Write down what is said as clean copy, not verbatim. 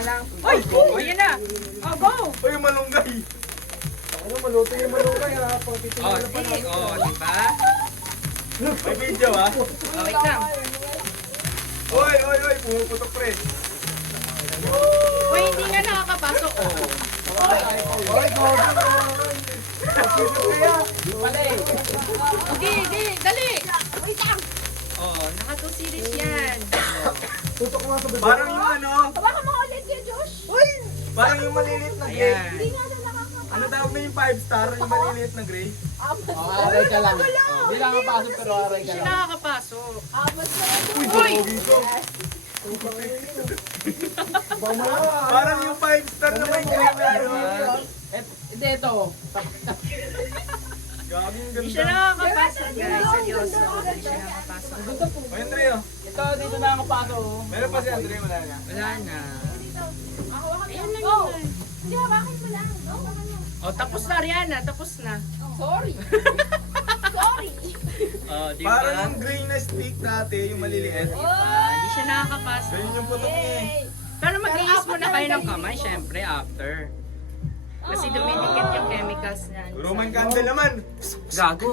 lang. Uy! Ayan na! Oh, go! Uy, malunggay. Ano, maluto yung malunggay ha. Pag titingin Oh, na pa sige. Oh, diba? May video ah. Oh, wait lang. Uy, pumuputok pre. Uy, hindi nga nakakapasok. Oh. Ay, gogo naman. Pagkita kaya. Okay, dali! Wait lang! Oh, naka 2 series yan. Tutok nga sa bebe. Parang yung ano, Baka mo ulit yun, Josh. parang yung maliliit na gray. Ayan. Hindi nga na nakakapasok. Ano tawag na yung 5 star? Yung maliliit na gray. Aray ka lang. Hindi lang kapasok pero aray Hindi ka siya lang. nakakapasok. Amas na yun. Uy! Parang yung 5 star na may gray na ano ah. Hindi, ito. Gaging Hindi siya ganda. nakakapasok, guys. Seryoso. Hindi siya nakakapasok. Oy, Andrea. Ito, dito na ako pasok. Meron pa si Andrea, wala na. Wala na. Ayan lang Go. yun. Hindi, hawakan mo lang. Hawakan mo. Oh, tapos na, Rihanna. Tapos na. Sorry. Sorry. Oh, di Parang ba? yung gray na stick dati, yung maliliit. Hindi siya nakakapasok. Ganyan yung putok niya eh. Yay. Pero mag-iis muna kayo ng kamay, syempre, after. Kasi dumidikit yung chemicals niyan. Roman candle naman. Gago,